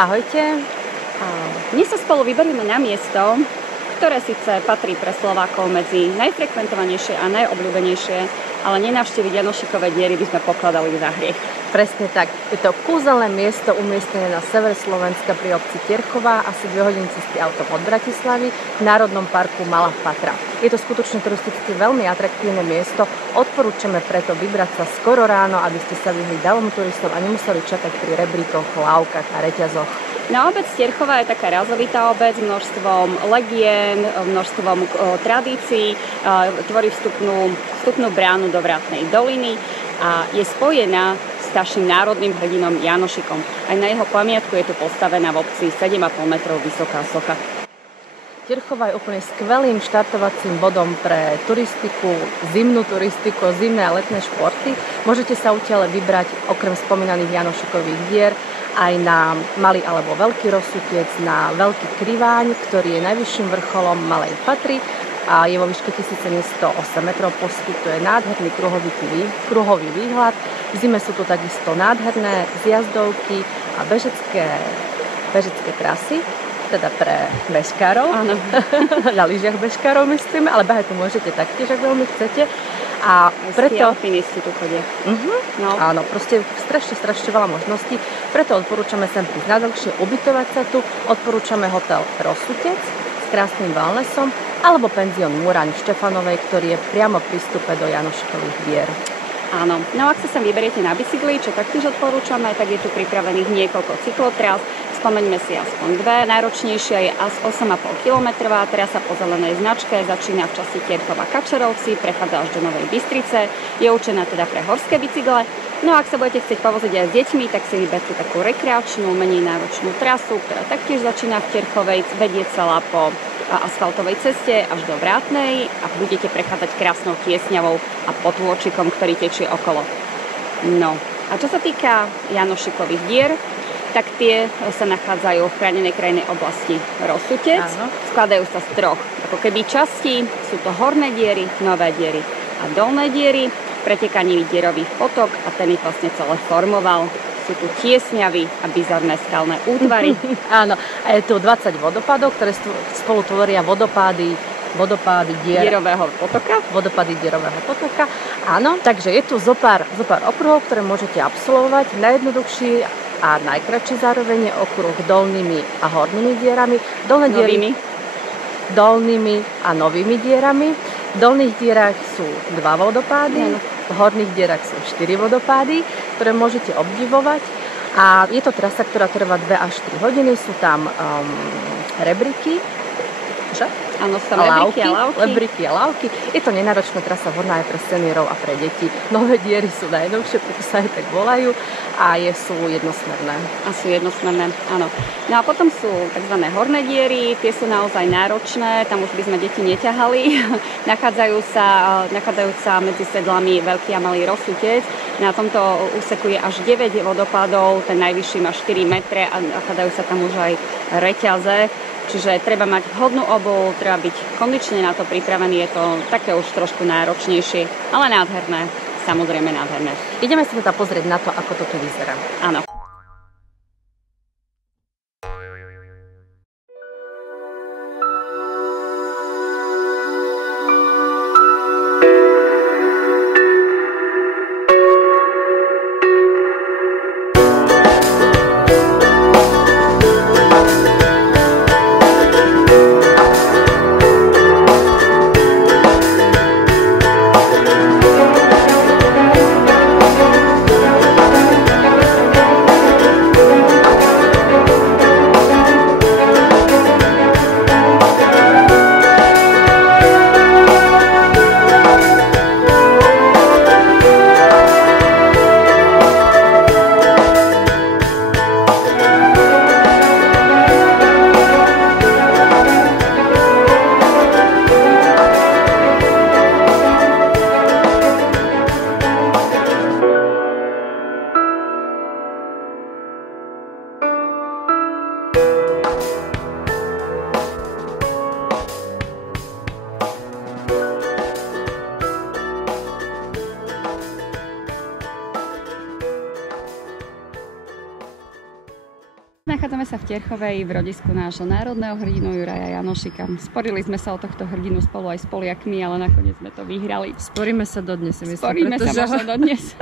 Ahojte. Dnes sa spolu vyberieme na miesto, ktoré síce patrí pre Slovákov medzi najfrekventovanejšie a najobľúbenejšie, ale nenavštíviť Janošikové diery by sme pokladali za hriech. Presne tak. Je to kúzelné miesto umiestnené na sever Slovenska pri obci Terchová, asi 2 hodiny cesty autom od Bratislavy, v Národnom parku Malá Fatra. Je to skutočne turisticky veľmi atraktívne miesto. Odporúčame preto vybrať sa skoro ráno, aby ste sa vyhli davom turistov a nemuseli čakať pri rebríkoch, lávkach a reťazoch. No, obec Terchová je taká razovitá obec s množstvom legien, množstvom tradícií, tvorí vstupnú bránu do Vrátnej doliny a je spojená s našim národným hrdinom Janošikom. Aj na jeho pamiatku je tu postavená v obci 7,5 metrov vysoká socha. Terchová je úplne skvelým štartovacím bodom pre turistiku, zimnú turistiku, zimné a letné športy. Môžete sa odtiaľ vybrať okrem spomínaných Janošikových dier aj na Malý alebo Veľký Rosutec, na Veľký Kriváň, ktorý je najvyšším vrcholom Malej Fatry a je vo výške 1708 metrov, poskytuje nádherný kruhový výhľad. V zime sú tu takisto nádherné zjazdovky a bežecké trasy, teda pre bežkárov. Áno. Na lyžiach bežkárov myslíme, ale behať tu môžete taktiež, ak veľmi chcete. A preto alpinisti tu chodia. No. Áno, proste strašne veľa možností. Preto odporúčame sem prísť nadlhšie, ubytovať sa tu. Odporúčame hotel Rosutec s krásnym wellnessom alebo penzión Múraň v Štefanovej, ktorý je priamo pri vstupe do Janošikových dier. Áno, no ak sa sem vyberiete na bicykli, čo taktiež odporúčame, tak je tu pripravených niekoľko cyklotras. Spomeňme si aspoň dve. Náročnejšia je asi 8,5 kilometrová trasa po zelenej značke, začína v časti Terchova Kačerovci, prechádza až do Novej Bystrice, je určená teda pre horské bicykle. No a ak sa budete chcieť povoziť aj s deťmi, tak si vyberte takú rekreačnú, menej náročnú trasu, ktorá taktiež začína v Terchovej, vedie celá po asfaltovej ceste až do Vrátnej a budete prechádzať krásnou tiesňavou a potôčikom, ktorý tečie okolo. No a čo sa týka Janošikových dier, tak tie sa nachádzajú v chránenej krajinnej oblasti Rosutec. Áno. Skladajú sa z troch ako keby častí. Sú to horné diery, nové diery a dolné diery. Pretekaním dierových potok a ten ich vlastne celé formoval. Sú tu tiesňavy a bizarné skalné útvary. Áno, a je tu 20 vodopádov, ktoré spolu tvoria vodopády dierového potoka. Vodopády dierového potoka. Áno, takže je tu zopár okruhov, ktoré môžete absolvovať. Najjednoduchší a najkratší zároveň je okruh dolnými a hornými dierami. Dolnými a novými dierami. V dolných dierach sú 2 vodopády, v horných dierach sú 4 vodopády, ktoré môžete obdivovať. A je to trasa, ktorá trvá 2 až 3 hodiny. Sú tam rebríky, že? Áno, sú tam lebriky a lávky. Je to nenáročná trasa, vhodná aj pre seniorov a pre deti. Nové diery sú najnovšie, preto sa aj tak volajú a sú jednosmerné. Áno. No a potom sú tzv. Horné diery, tie sú naozaj náročné, tam už by sme deti neťahali. Nachádzajú sa medzi sedlami Veľký a Malý Rosutec. Na tomto úseku je až 9 vodopádov, ten najvyšší má 4 metre a nachádzajú sa tam už aj reťaze. Čiže treba mať vhodnú obuv, treba byť kondične na to pripravený, je to také už trošku náročnejšie, ale nádherné, samozrejme nádherné. Ideme sa teda pozrieť na to, ako to tu vyzerá. Áno. Nachádzame sa v Terchovej v rodisku nášho národného hrdinu Juraja Janošika. Sporili sme sa o tohto hrdinu spolu aj s Poliakmi, ale nakoniec sme to vyhrali. Sporíme sa dodnes, si myslím. Sporíme sa možno dodnes,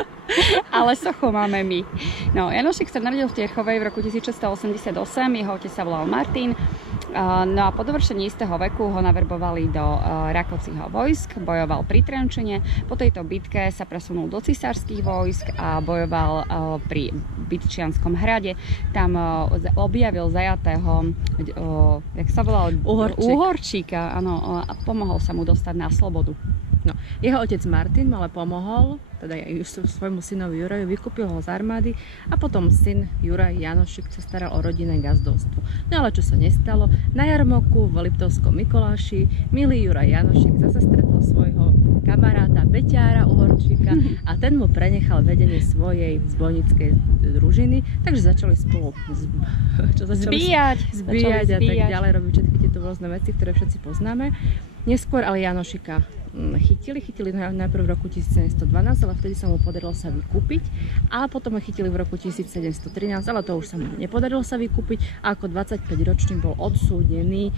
ale sochu máme my. No, Janošik sa narodil v Terchovej v roku 1688, jeho otec sa volal Martin. No a po dovršení istého veku ho naverbovali do Rakovcího vojsk, bojoval pri Trenčine. Po tejto bitke sa presunul do cisárskych vojsk a bojoval pri Bytčianskom hrade. Tam objavil zajatého, jak sa volal? Uhorčíka, áno, a pomohol sa mu dostať na slobodu. No, jeho otec Martin ale pomohol, teda svojmu synovi Jurajovi, vykúpil ho z armády a potom syn Juraj Janošik sa staral o rodinné gazdovstvo. No ale čo sa nestalo? Na jarmoku v Liptovskom Mikuláši milý Juraj Janošik zase stretol svojho kamaráta Beťára Uhorčíka a ten mu prenechal vedenie svojej zbojníckej družiny, takže začali spolu zbíjať a tak ďalej, robiť všetky tieto rôzne veci, ktoré všetci poznáme. Neskôr ale Janošika chytili najprv v roku 1712, ale vtedy sa mu podarilo sa vykúpiť a potom ho chytili v roku 1713, ale to už sa mu nepodarilo sa vykúpiť a ako 25-ročný bol odsúdený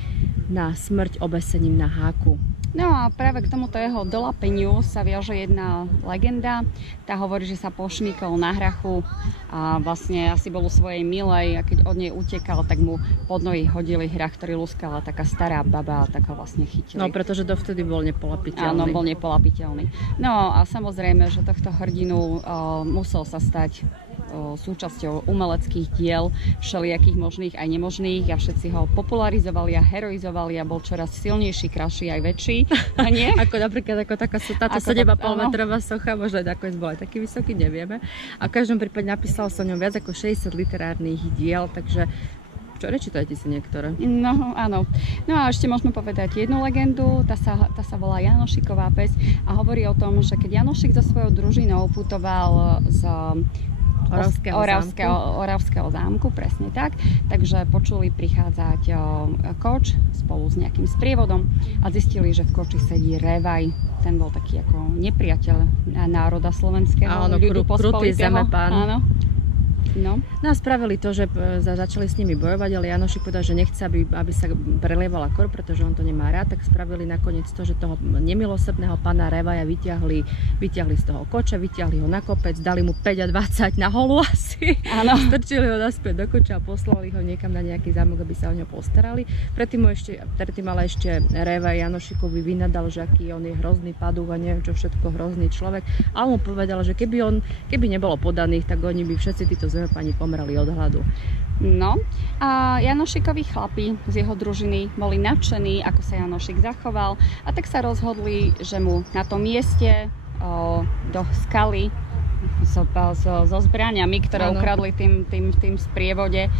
na smrť obesením na háku. No a práve k tomuto jeho dolapeniu sa viaže jedna legenda. Tá hovorí, že sa pošmykol na hrachu a vlastne asi bol u svojej milej a keď od nej utekal, tak mu pod nohy hodili hrach, ktorý luskala taká stará baba a tak ho vlastne chytili. No pretože dovtedy bol nepolapiteľný. Áno, bol nepolapiteľný. No a samozrejme, že tohto hrdinu musel sa stať súčasťou umeleckých diel, všelijakých možných aj nemožných a všetci ho popularizovali a heroizovali a bol čoraz silnejší, krajší aj väčší. A nie? Ako napríklad táto 7,5-metrová socha, možno nakoniec bol aj taký vysoký, nevieme. A v každom prípade napísal sa o ňom viac ako 60 literárnych diel, takže čo, nečítajte si niektoré. No, áno. No a ešte môžeme povedať jednu legendu, tá sa volá Janošiková päsť a hovorí o tom, že keď Janošik so svojou družinou putoval z Oravského zámku, presne tak. Takže počuli prichádzať koč spolu s nejakým sprievodom a zistili, že v koči sedí Revaj. Ten bol taký ako nepriateľ národa slovenského, ľudu pospolitého. Áno. No a spravili to, že začali s nimi bojovať, ale Janošik povedal, že nechce, aby sa prelievala krv, pretože on to nemá rád, tak spravili nakoniec to, že toho nemilosrdného pána Revaja vyťahli z toho koča, vyťahli ho na kopec, dali mu 5 a 20 na holu asi. Áno. Strčili ho naspäť do koča a poslali ho niekam na nejaký zámok, aby sa o ňo postarali. Predtým ale ešte Revaj Janošikovi vynadal, že aký on je hrozný padúk a neviem čo všetko, hrozný človek. A on mu povedal, že keby nebolo podaných, tak oni by všetci títo pani pomreli od hladu. No a Janošikovi chlapi z jeho družiny boli nadšení, ako sa Janošik zachoval a tak sa rozhodli, že mu na tom mieste do skaly so zbraniami, ktoré ukradli tým sprievode,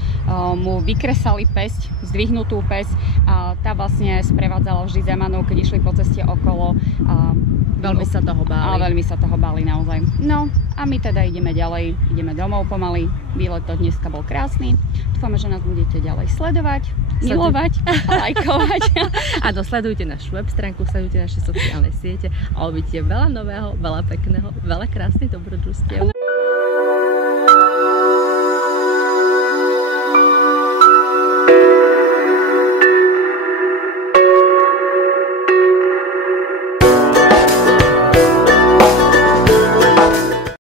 mu vykresali päsť, zdvihnutú päsť a tá vlastne sprevádzala vždy Zemanov, keď išli po ceste okolo. Veľmi sa toho báli. Ale veľmi sa toho báli naozaj. No a my teda ideme ďalej, ideme domov pomaly. Výlet to dneska bol krásny. Dúfame, že nás budete ďalej sledovať, milovať a lajkovať. A dosledujte našu web stránku, sledujte naše sociálne siete a uvidíte veľa nového, veľa pekného, veľa krásnych dobrodružstiev.